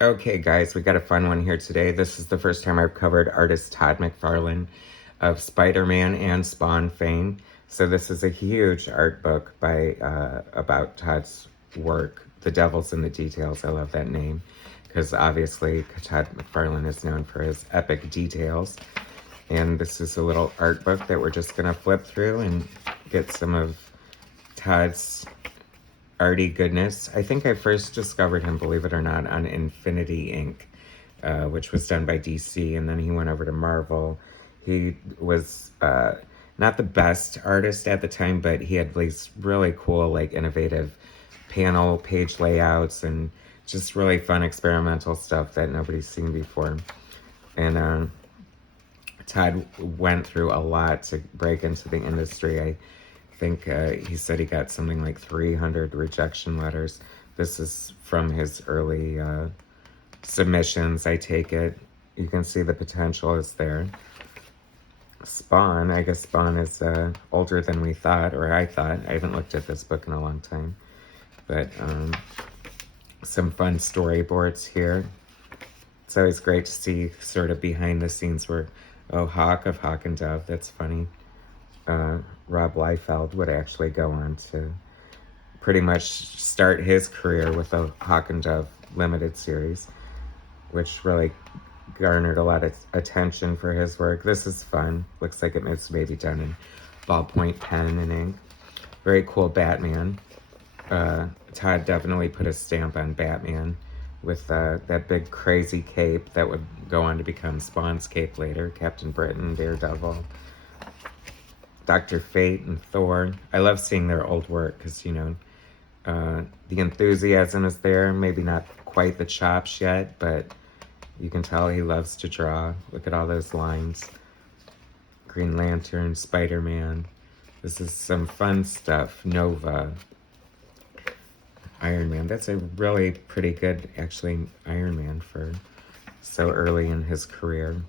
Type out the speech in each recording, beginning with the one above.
Okay, guys, we got a fun one here today. This is the first time I've covered artist Todd McFarlane of Spider-Man and Spawn fame. So this is a huge art book by about Todd's work. The Devil's in the Details. I love that name because obviously Todd McFarlane is known for his epic details. And this is a little art book that we're just gonna flip through and get some of Todd's arty goodness. I think I first discovered him, believe it or not, on Infinity Inc., which was done by DC, and then he went over to Marvel. He was not the best artist at the time, but he had these really cool, like innovative panel page layouts and just really fun experimental stuff that nobody's seen before. And Todd went through a lot to break into the industry. I think he said he got something like 300 rejection letters. This is from his early submissions, I take it. You can see the potential is there. Spawn, I guess Spawn is older than we thought, or I thought. I haven't looked at this book in a long time. But some fun storyboards here. It's always great to see sort of behind the scenes where, oh, Hawk of Hawk and Dove, that's funny. Rob Liefeld would actually go on to pretty much start his career with a Hawk and Dove limited series, which really garnered a lot of attention for his work. This is fun. Looks like it was maybe done in ballpoint pen and ink. Very cool Batman. Todd definitely put a stamp on Batman with that big crazy cape that would go on to become Spawn's cape later. Captain Britain, Daredevil, Dr. Fate, and Thor. I love seeing their old work because, you know, the enthusiasm is there. Maybe not quite the chops yet, but you can tell he loves to draw. Look at all those lines. Green Lantern, Spider-Man. This is some fun stuff. Nova. Iron Man. That's a really pretty good, actually, Iron Man for so early in his career,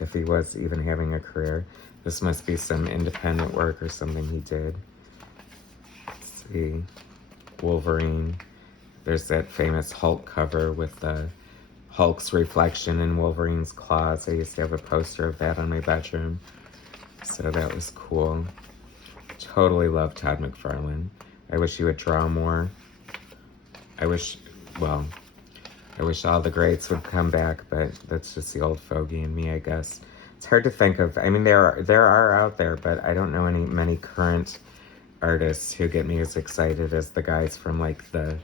if he was even having a career. This must be some independent work or something he did. Let's see. Wolverine. There's that famous Hulk cover with the Hulk's reflection in Wolverine's claws. I used to have a poster of that on my bedroom. So that was cool. Totally love Todd McFarlane. I wish he would draw more. I wish all the greats would come back, but that's just the old fogey in me, I guess. It's hard to think of. I mean, there are out there, but I don't know many current artists who get me as excited as the guys from like the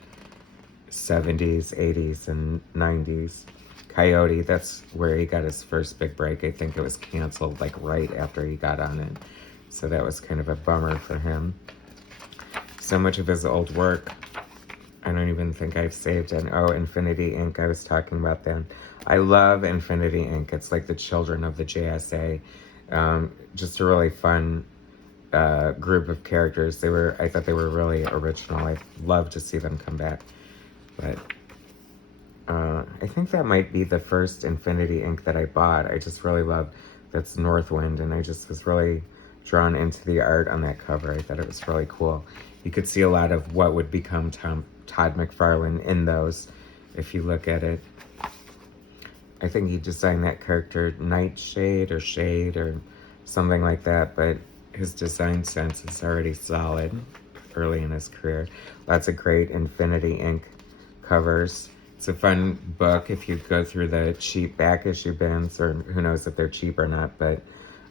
70s, 80s, and 90s. Coyote, that's where he got his first big break. I think it was canceled like right after he got on it. So that was kind of a bummer for him. So much of his old work, I don't even think I've saved it. Oh, Infinity Inc. I was talking about that. I love Infinity Inc. It's like the children of the JSA. Just a really fun group of characters. I thought they were really original. I'd love to see them come back. But I think that might be the first Infinity Inc. that I bought. I just really love that's Northwind, and I just was really drawn into the art on that cover. I thought it was really cool. You could see a lot of what would become Todd McFarlane in those, if you look at it. I think he designed that character Nightshade or Shade or something like that, but his design sense is already solid early in his career. Lots of great Infinity Inc. covers. It's a fun book if you go through the cheap back issue bins, or who knows if they're cheap or not, but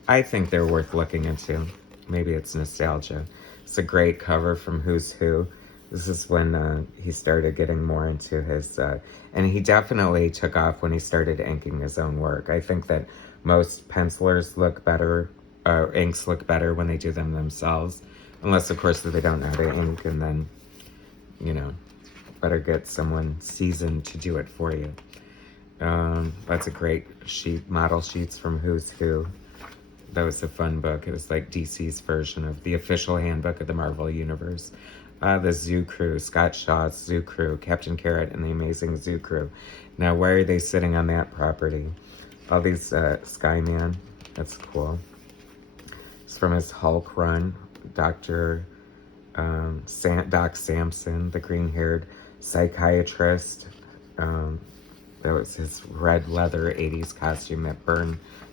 I think they're worth looking into. Maybe it's nostalgia. It's a great cover from Who's Who. This is when he started getting more into his, and he definitely took off when he started inking his own work. I think that most pencilers look better, inks look better when they do them themselves, unless of course they don't know how to ink, and then, you know, better get someone seasoned to do it for you. Lots of great model sheets from Who's Who. That was a fun book. It was like DC's version of the official handbook of the Marvel Universe. The Zoo Crew, Scott Shaw's Zoo Crew, Captain Carrot and the Amazing Zoo Crew. Now, why are they sitting on that property? All these Skyman, that's cool. It's from his Hulk run. Doc Samson, the green-haired psychiatrist. That was his red leather 80s costume that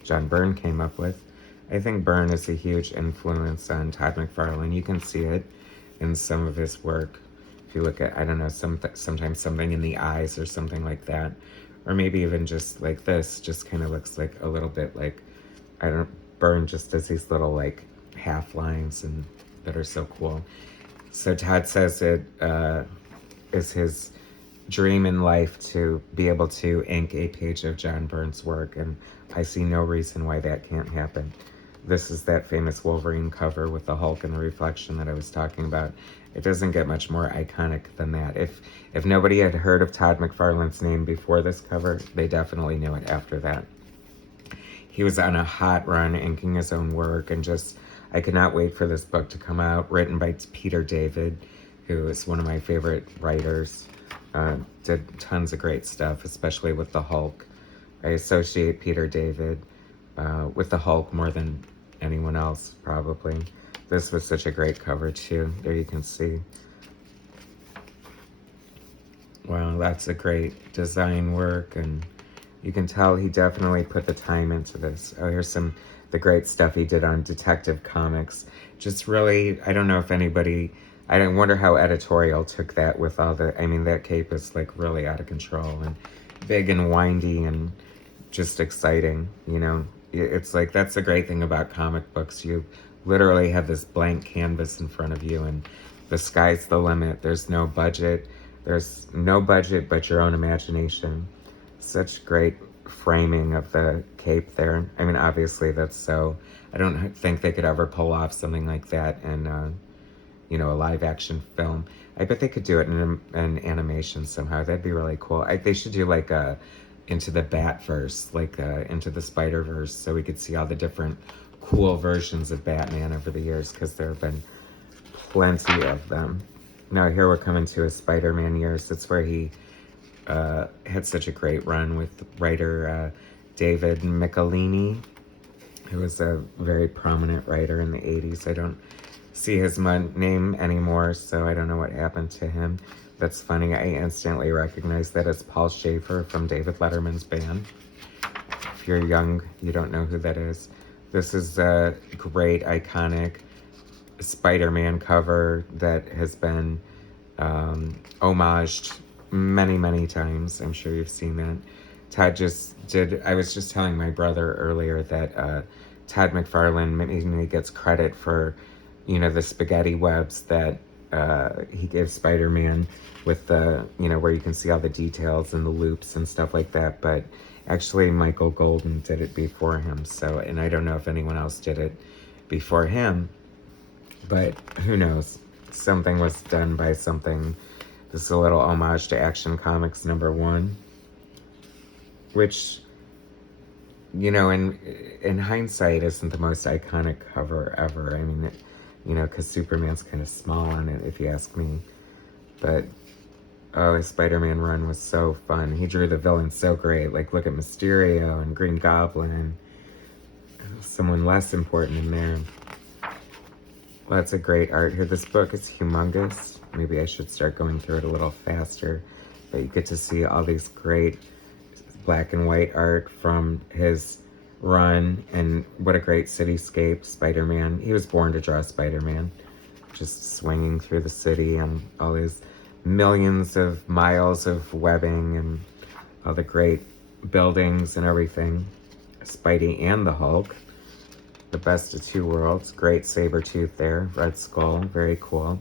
John Byrne came up with. I think Byrne is a huge influence on Todd McFarlane. You can see it in some of his work. If you look at, I don't know, sometimes something in the eyes or something like that. Or maybe even just like this, just kind of looks like a little bit like, I don't, Byrne just does these little like half lines and that are so cool. So Todd says it is his dream in life to be able to ink a page of John Byrne's work, and I see no reason why that can't happen. This is that famous Wolverine cover with the Hulk and the reflection that I was talking about. It doesn't get much more iconic than that. If nobody had heard of Todd McFarlane's name before this cover, they definitely knew it after that. He was on a hot run inking his own work, and just, I could not wait for this book to come out, written by Peter David, who is one of my favorite writers. Did tons of great stuff, especially with the Hulk. I associate Peter David with the Hulk more than anyone else, probably. This was such a great cover, too. There you can see. Wow, that's a great design work, and you can tell he definitely put the time into this. Oh, here's the great stuff he did on Detective Comics. Just really, I don't know if anybody, I wonder how editorial took that with all the, I mean, that cape is like really out of control and big and windy and just exciting, you know. It's like, that's the great thing about comic books. You literally have this blank canvas in front of you, and the sky's the limit. There's no budget. There's no budget but your own imagination. Such great framing of the cape there. I mean, obviously that's so, I don't think they could ever pull off something like that in, you know, a live action film. I bet they could do it in an animation somehow. That'd be really cool. They should do like a Into the Batverse, like Into the Spider-Verse, so we could see all the different cool versions of Batman over the years, because there have been plenty of them. Now here we're coming to his Spider-Man years. That's where he had such a great run with writer David Michelini, who was a very prominent writer in the 80s. I don't see his name anymore, so I don't know what happened to him. That's funny. I instantly recognize that as Paul Schaefer from David Letterman's band. If you're young, you don't know who that is. This is a great, iconic Spider-Man cover that has been homaged many, many times. I'm sure you've seen that. Todd just did, I was just telling my brother earlier that Todd McFarlane mainly gets credit for, you know, the spaghetti webs that he gives Spider-Man with the, you know, where you can see all the details and the loops and stuff like that. But actually Michael Golden did it before him. So, and I don't know if anyone else did it before him, but who knows? Something was done by something. This is a little homage to Action Comics #1, which, you know, in hindsight, isn't the most iconic cover ever. I mean, you know, because Superman's kind of small on it, if you ask me. But, oh, his Spider-Man run was so fun. He drew the villains so great. Like, look at Mysterio and Green Goblin. Someone less important in there. Lots of great art here. This book is humongous. Maybe I should start going through it a little faster. But you get to see all these great black and white art from his run, and what a great cityscape. Spider-Man, he was born to draw Spider-Man, just swinging through the city and all these millions of miles of webbing and all the great buildings and everything. Spidey and the Hulk, the best of two worlds. Great Sabretooth there, Red Skull, very cool.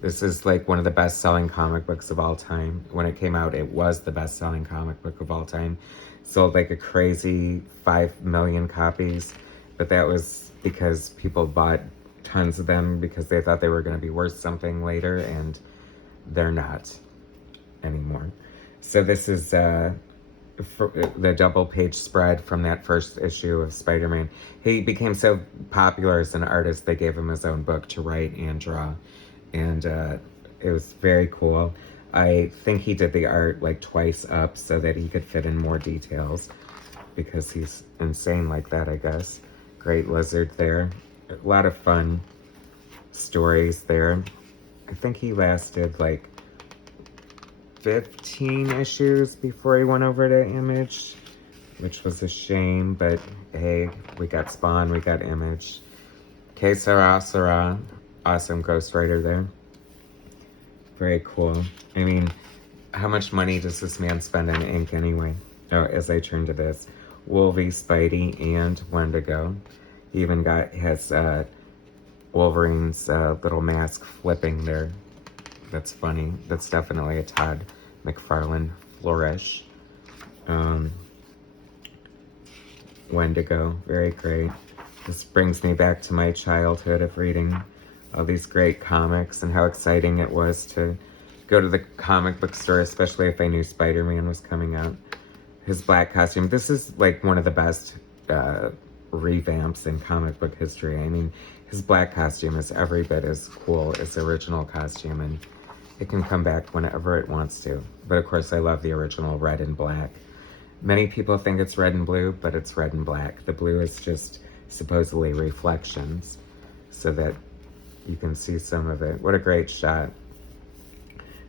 This is like one of the best-selling comic books of all time. When it came out, it was the best-selling comic book of all time. Sold like a crazy 5 million copies, but that was because people bought tons of them because they thought they were going to be worth something later, and they're not anymore. So this is the double-page spread from that first issue of Spider-Man. He became so popular as an artist, they gave him his own book to write and draw. And it was very cool. I think he did the art like twice up so that he could fit in more details, because he's insane like that, I guess. Great lizard there. A lot of fun stories there. I think he lasted like 15 issues before he went over to Image, which was a shame, but hey, we got Spawn, we got Image. Que sera, sera. Awesome ghostwriter there. Very cool. I mean, how much money does this man spend on ink anyway? Oh, as I turn to this, Wolvie, Spidey, and Wendigo. He even has Wolverine's little mask flipping there. That's funny. That's definitely a Todd McFarlane flourish. Wendigo, very great. This brings me back to my childhood of reading all these great comics and how exciting it was to go to the comic book store, especially if I knew Spider-Man was coming out. His black costume. This is like one of the best revamps in comic book history. I mean, his black costume is every bit as cool as the original costume, and it can come back whenever it wants to. But of course, I love the original red and black. Many people think it's red and blue, but it's red and black. The blue is just supposedly reflections so that you can see some of it. What a great shot.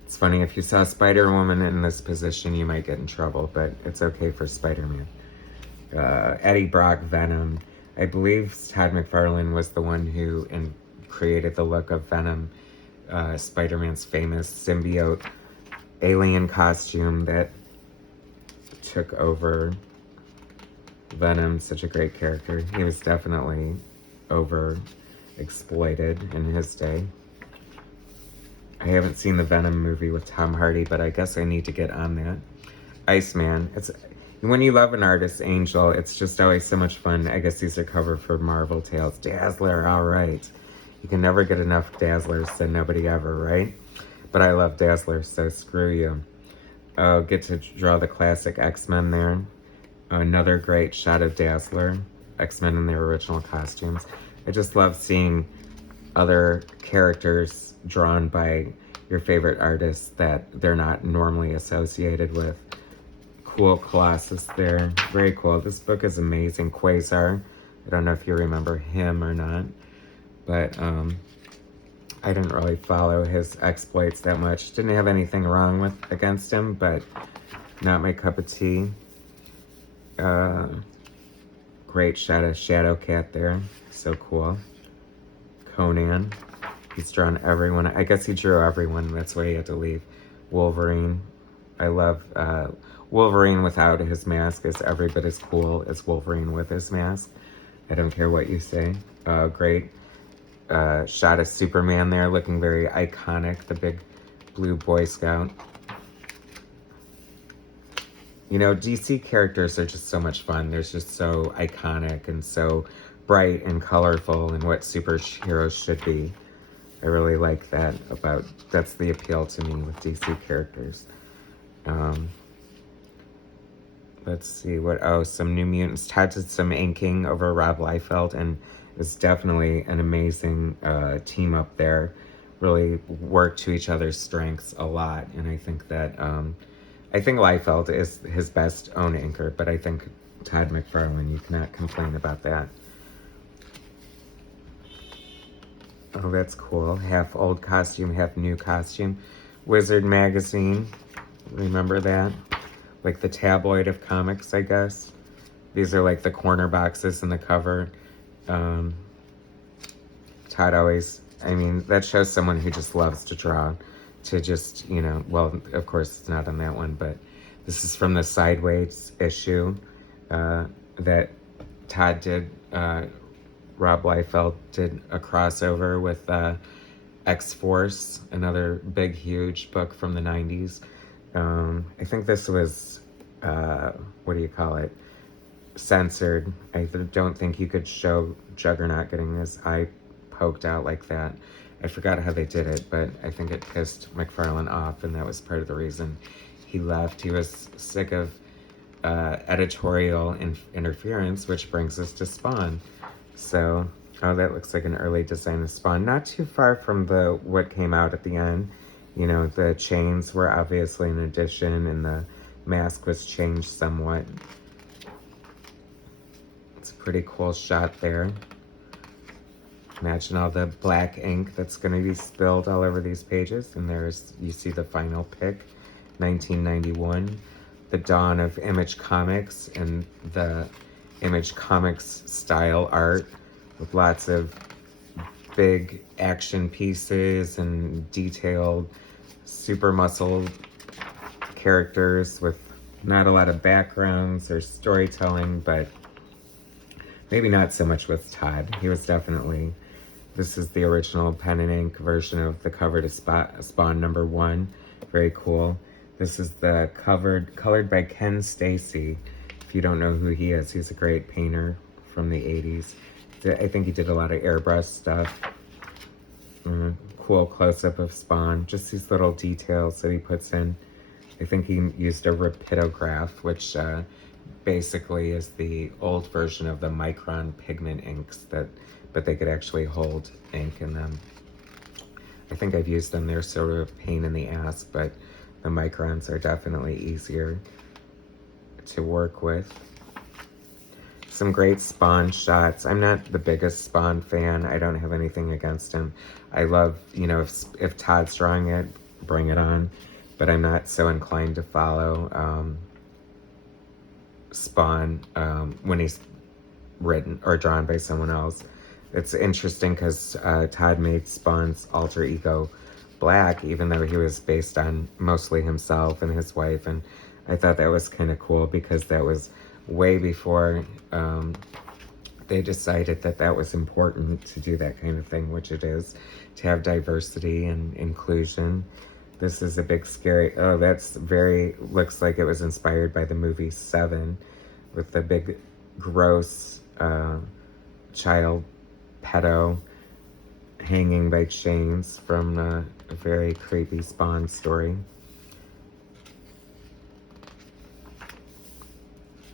It's funny, if you saw Spider-Woman in this position, you might get in trouble, but it's okay for Spider-Man. Eddie Brock, Venom. I believe Todd McFarlane was the one who created the look of Venom, Spider-Man's famous symbiote alien costume that took over Venom. Such a great character. He was definitely over-exploited in his day. I haven't seen the Venom movie with Tom Hardy, but I guess I need to get on that. Iceman. When you love an artist, Angel, it's just always so much fun. I guess these are cover for Marvel Tales. Dazzler, all right. You can never get enough Dazzler, said nobody ever, right? But I love Dazzler, so screw you. I'll get to draw the classic X-Men there. Another great shot of Dazzler. X-Men in their original costumes. I just love seeing other characters drawn by your favorite artists that they're not normally associated with. Cool Colossus there. Very cool. This book is amazing. Quasar. I don't know if you remember him or not, but I didn't really follow his exploits that much. Didn't have anything wrong against him, but not my cup of tea. Great shot of Shadowcat there. So cool. Conan. He's drawn everyone. I guess he drew everyone. That's why he had to leave. Wolverine. I love Wolverine without his mask is every bit as cool as Wolverine with his mask. I don't care what you say. Great shot of Superman there, looking very iconic. The big blue Boy Scout. You know, DC characters are just so much fun. They're just so iconic and so bright and colorful and what superheroes should be. I really like that that's the appeal to me with DC characters. Let's see, some New Mutants. Todd did some inking over Rob Liefeld, and it's definitely an amazing team up there. Really work to each other's strengths a lot, and I think that, I think Liefeld is his best own inker, but I think Todd McFarlane, you cannot complain about that. Oh, that's cool. Half old costume, half new costume. Wizard magazine. Remember that? Like the tabloid of comics, I guess. These are like the corner boxes in the cover. Todd always, I mean, that shows someone who just loves to draw. To just, you know, well, of course it's not on that one, but this is from the Sideways issue that Todd did. Rob Liefeld did a crossover with X-Force, another big, huge book from the 90s. I think this was, what do you call it, censored. I don't think you could show Juggernaut getting his eye poked out like that. I forgot how they did it, but I think it pissed McFarlane off, and that was part of the reason he left. He was sick of editorial interference, which brings us to Spawn. So, oh, that looks like an early design of Spawn. Not too far from what came out at the end. You know, the chains were obviously an addition, and the mask was changed somewhat. It's a pretty cool shot there. Imagine all the black ink that's going to be spilled all over these pages. And you see the final pick 1991. The dawn of Image Comics and the Image Comics style art with lots of big action pieces and detailed, super muscled characters with not a lot of backgrounds or storytelling, but maybe not so much with Todd. He was definitely, this is the original pen and ink version of the cover to Spawn #1. Very cool. This is the colored by Ken Stacy. If you don't know who he is, he's a great painter from the 80s. I think he did a lot of airbrush stuff. Cool close-up of Spawn. Just these little details that he puts in. I think he used a rapidograph, which basically is the old version of the micron pigment inks, but they could actually hold ink in them. I think I've used them. They're sort of a pain in the ass, but the microns are definitely easier to work with. Some great Spawn shots. I'm not the biggest Spawn fan. I don't have anything against him. I love, if Todd's drawing it, bring it on. But I'm not so inclined to follow Spawn when he's written or drawn by someone else. It's interesting because Todd made Spawn's alter ego black, even though he was based on mostly himself and his wife. And I thought that was kind of cool because that was way before they decided that was important to do that kind of thing, which it is, to have diversity and inclusion. This is a big scary, looks like it was inspired by the movie Seven, with the big gross child pedo hanging by chains from a very creepy Spawn story.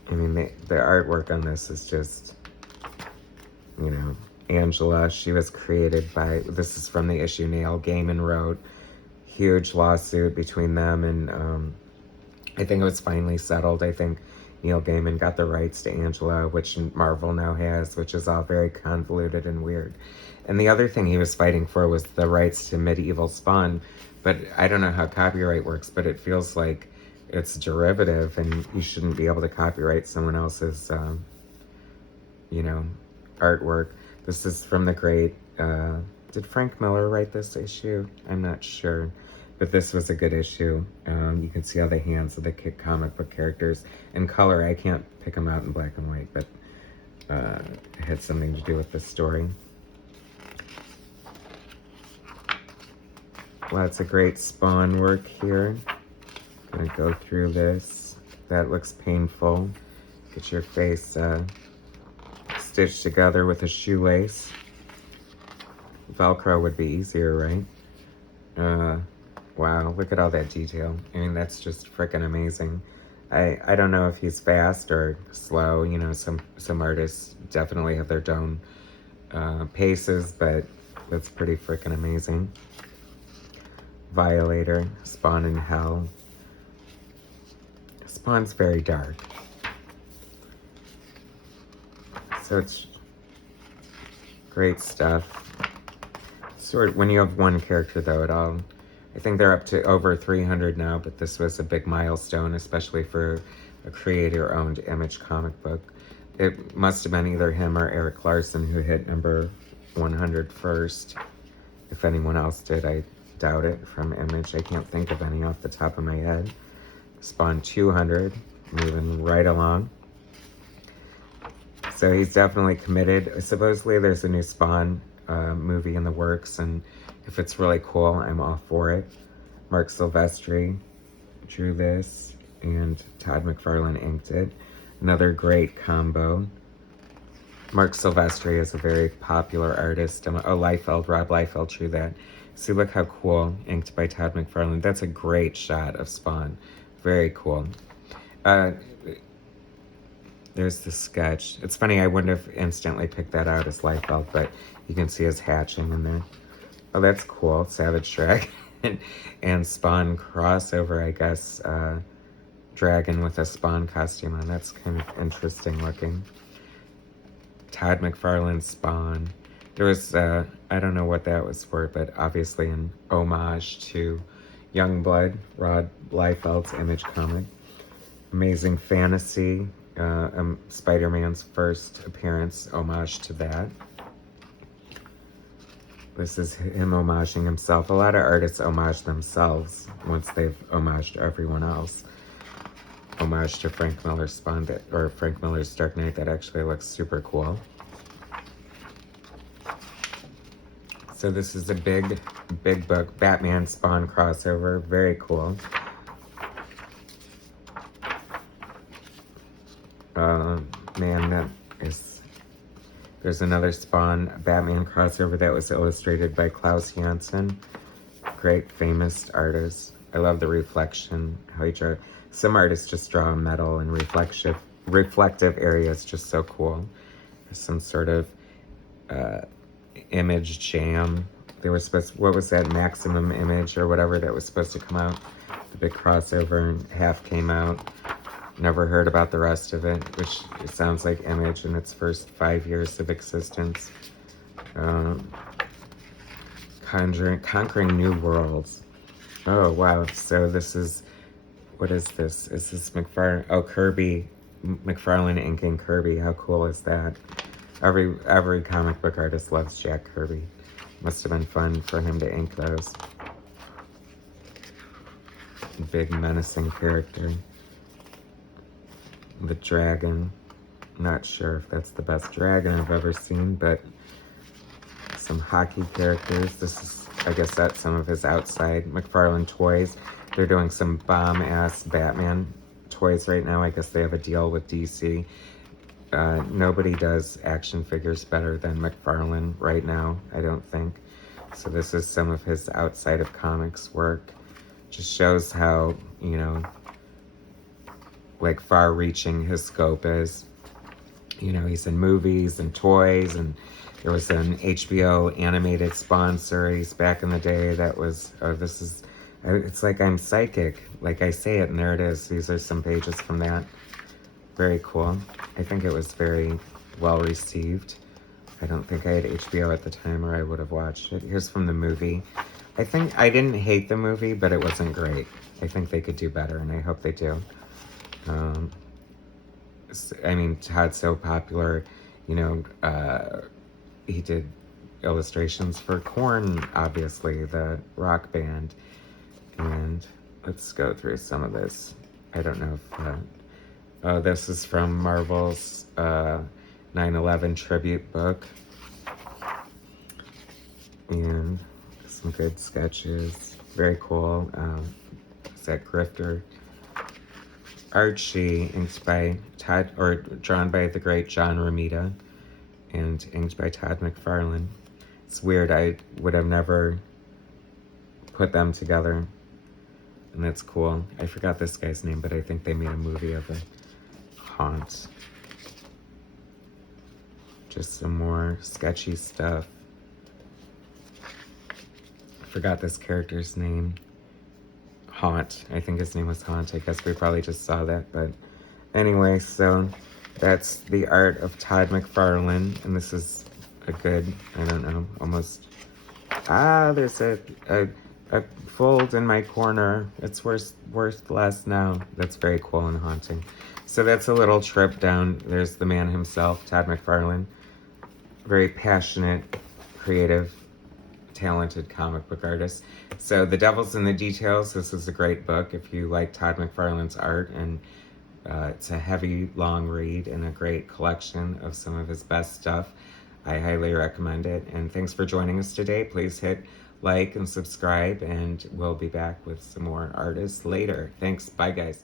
I mean, the artwork on this is just, Angela, she was created by, this is from the issue Neil Gaiman wrote. Huge lawsuit between them, and I think it was finally settled. I think Neil Gaiman got the rights to Angela, which Marvel now has, which is all very convoluted and weird. And the other thing he was fighting for was the rights to Medieval Spawn, but I don't know how copyright works, but it feels like it's derivative, and you shouldn't be able to copyright someone else's, artwork. This is from the great, did Frank Miller write this issue? I'm not sure, but this was a good issue. You can see all the hands of the comic book characters in color. I can't pick them out in black and white, but it had something to do with the story. Lots of great Spawn work here. Gonna go through this. That looks painful. Get your face stitched together with a shoelace. Velcro would be easier, right? Wow, look at all that detail. I mean, that's just freaking amazing. I don't know if he's fast or slow. Some artists definitely have their own paces, but that's pretty freaking amazing. Violator, Spawn in Hell. Spawn's very dark. So it's great stuff. When you have one character, though, I think they're up to over 300 now, but this was a big milestone, especially for a creator-owned Image comic book. It must have been either him or Eric Larson who hit number 100 first. If anyone else did, I doubt it, from Image. I can't think of any off the top of my head. Spawn 200, moving right along. So he's definitely committed. Supposedly there's a new Spawn movie in the works, and if it's really cool, I'm all for it. Mark Silvestri drew this, and Todd McFarlane inked it. Another great combo. Mark Silvestri is a very popular artist. Rob Liefeld drew that. See, look how cool, inked by Todd McFarlane. That's a great shot of Spawn. Very cool. There's the sketch. It's funny, I wouldn't have instantly picked that out as Liefeld, but you can see his hatching in there. Oh, that's cool. Savage Dragon and Spawn crossover, I guess. Dragon with a Spawn costume on. That's kind of interesting looking. Todd McFarlane Spawn. There was, I don't know what that was for, but obviously an homage to Youngblood, Rod Liefeld's Image comic. Amazing Fantasy, Spider-Man's first appearance, homage to that. This is him homaging himself. A lot of artists homage themselves once they've homaged everyone else. Homage to Frank Miller's Frank Miller's Dark Knight. That actually looks super cool. So this is a big book, Batman Spawn crossover. Very cool. Man, that is... There's another Spawn Batman crossover that was illustrated by Klaus Janson. Great, famous artist. I love the reflection, how he draw. Some artists just draw metal and reflective areas, just so cool. There's some sort of image jam. They were supposed to, what was that, Maximum Image or whatever that was supposed to come out? The big crossover, and half came out. Never heard about the rest of it, which it sounds like Image in its first 5 years of existence. Conquering New Worlds. Oh, wow. So this is, what is this? Is this McFarlane? Oh, Kirby. McFarlane inking Kirby. How cool is that? Every comic book artist loves Jack Kirby. Must have been fun for him to ink those. Big menacing character. The dragon. Not sure if that's the best dragon I've ever seen, but some hockey characters. This is, I guess that's some of his outside McFarlane toys. They're doing some bomb-ass Batman toys right now. I guess they have a deal with DC. Nobody does action figures better than McFarlane right now, I don't think. So this is some of his outside of comics work. Just shows how, you know, like far-reaching his scope is. You know, he's in movies and toys, and there was an HBO animated Spawn series back in the day that was, this is, it's like I'm psychic. Like I say it and there it is. These are some pages from that. Very cool. I think it was very well received. I don't think I had HBO at the time or I would have watched it. Here's from the movie. I think I didn't hate the movie, but it wasn't great. I think they could do better, and I hope they do. I mean, Todd's so popular, you know, he did illustrations for Korn, obviously, the rock band. And let's go through some of this. I don't know if, this is from Marvel's 9/11 tribute book. And some good sketches. Very cool. Is that Grifter? Archie, inked by Todd, or drawn by the great John Romita, and inked by Todd McFarlane. It's weird, I would have never put them together, and that's cool. I forgot this guy's name, but I think they made a movie of it. Haunt. Just some more sketchy stuff. I forgot this character's name. Haunt. I think his name was Haunt. I guess we probably just saw that, but anyway, so that's the art of Todd McFarlane, and this is a good, I don't know, almost, there's a fold in my corner. It's worth less now. That's very cool and haunting. So that's a little trip down. There's the man himself, Todd McFarlane. Very passionate, creative, talented comic book artist. So The Devil's in the Details. This is a great book if you like Todd McFarlane's art, and it's a heavy, long read and a great collection of some of his best stuff. I highly recommend it. And thanks for joining us today. Please hit like and subscribe, and we'll be back with some more artists later. Thanks. Bye, guys.